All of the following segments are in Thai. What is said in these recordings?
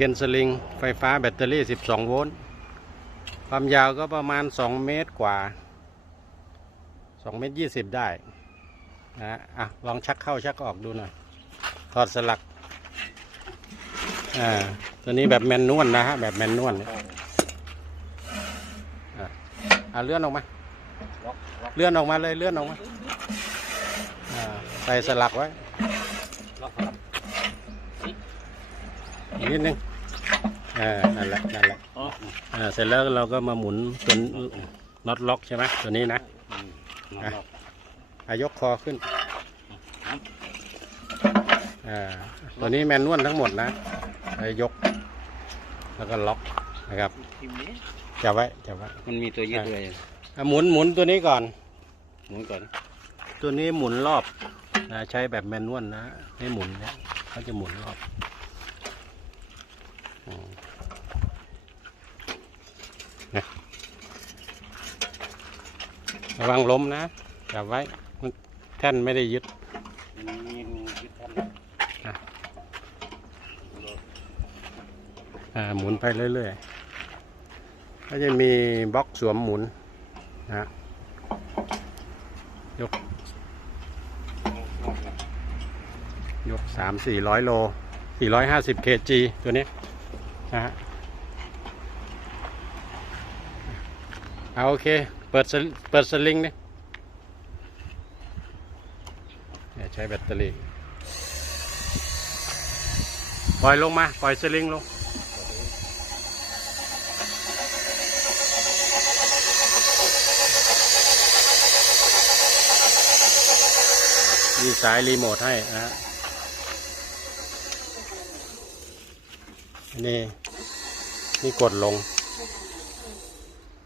คนสลิง ไฟฟ้าแบตเตอรี่ 12 โวลต์ ความยาวก็ประมาณ 2 เมตรกว่า 2 เมตร 20 ได้นะอะ ลองชักเข้าชักออกดูหน่อยถอดสลัก อ่า ตัวนี้แบบแมนนวลนะฮะ แบบแมนนวลเนี่ยอะอะเลื่อนออกมาล็อกล็อกเลื่อนออกมาเลย เลื่อนออกมา อ่า ใส่สลักไว้ล็อกครับอีกนิดนึง อ่านั่นแหละนั่นแหละอ๋ออ่าเสร็จแล้วเราก็มาหมุนตัวน็อตล็อกใช่ไหมตัวนี้นะอืมล็อกอะล็อกอายกคอขึ้นอ่าตัวนี้แมนนวลทั้งหมดนะอายก แล้วก็ล็อกนะครับทีมนี้จับไว้จับไว้มันมีตัวยืดด้วยอะหมุนหมุนตัวนี้ก่อน หมุนก่อน ตัวนี้หมุนรอบนะใช้แบบแมนนวลนะให้หมุนเนี่ยเขาจะหมุนรอบอืม นะระวังล้มนะจับไว้แท่นไม่ได้ยึดหมุนไปเรื่อยๆ ก็จะมีบล็อกสวมหมุนนะยก ยกสามสี่ร้อยโลสี่ร้อยห้าสิบเคจีตัวนี้นะฮะ เอาโอเค เปิดเปิดสลิงนี่เนี่ยใช้แบตเตอรี่ ปล่อยลงมา ปล่อยสลิงลงมีสายรีโมทให้นะนี่ นี่กดลง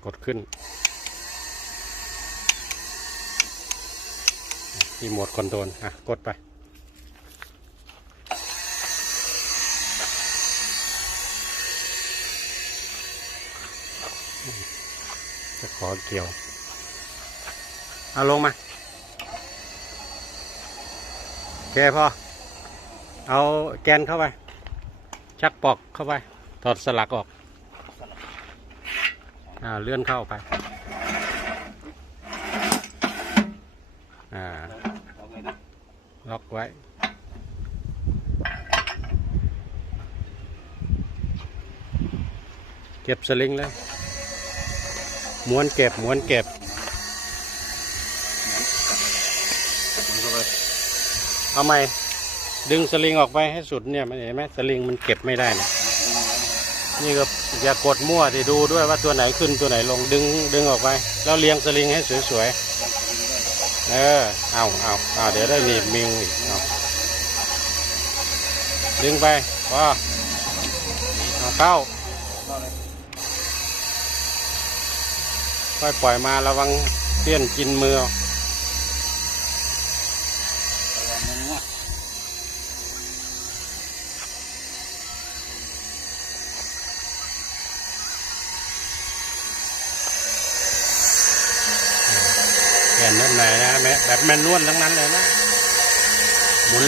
กดขึ้น รีโมทคอนโทรลอะกดไป จะขอเกี่ยว เอาลงมาโอเคพอ เอาแกนเข้าไป ชักปอกเข้าไป ถอดสลักออกอ่าเลื่อนเข้าไป อ่า ล็อกเลยนะ ล็อกไว้เก็บสลิงเลยม้วนเก็บม้วนเก็บเข้าไหมดึงสลิงออกไปให้สุดเนี่ยมันเห็นไหมสลิงมันเก็บไม่ได้นะนี่ก็อย่ากดมั่วที่ดูด้วยว่าตัวไหนขึ้นตัวไหนลงดึงดึงออกไป แล้วเรียงสลิงให้สวยๆ เออ เอาเอาเอาเดี๋ยวได้หนีบมิวอีกเอาดึงไปว่าเอาเข้า ค่อยปล่อยมาระวังเตี้ยนกินมือเอา ระวังมันงะ แก่นด้านในนะแม่แบบแมนนวลทั้งนั้นเลยนะหมุน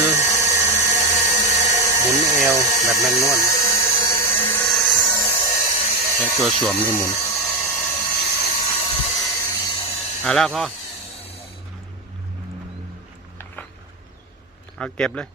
หมุนเอวแบบแมนนวลใช้ตัวสวมที่หมุนเอาละพ่อเอาเก็บเลย